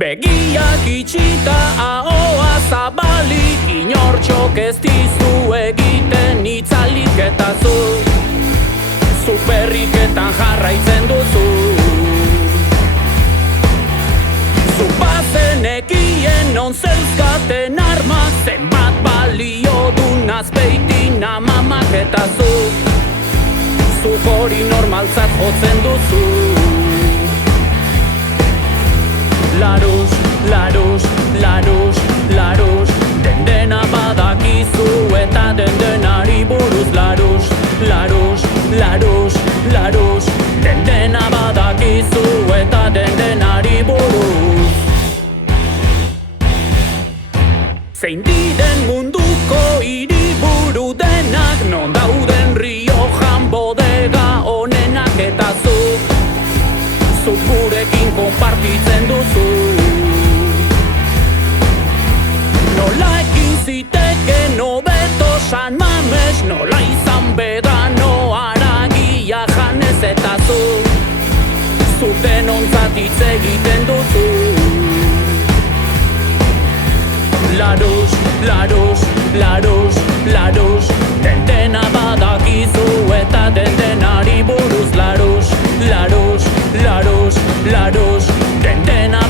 Begiak itxita ahoa zabalik, inortxok ez dizu egiten itzalik eta zu berriketan jarraitzen duzu. Zu bazenekien non zeuzkaten arma, zenbat balio dun azpeitin amamak eta zu hori normaltzat jotzen duzu. Laruz, laruz, laruz, laruz, dena badakizu eta denari buruz. Laruz, laruz, laruz, laruz, dena badakizu eta denari buruz. Zein diren munduko hiriburu denak, non dauden Riojan bodega onenak eta zuk gurekin konpartitzen duzu. Nola ekin ziteken hobeto San Mames, nola izan vegano haragia janez eta zu denontzat hitz egiten duzu. Laruz, laruz, laruz, laruz, dena badakizu eta denari buruz. Laruz, laruz, laruz, laruz, dena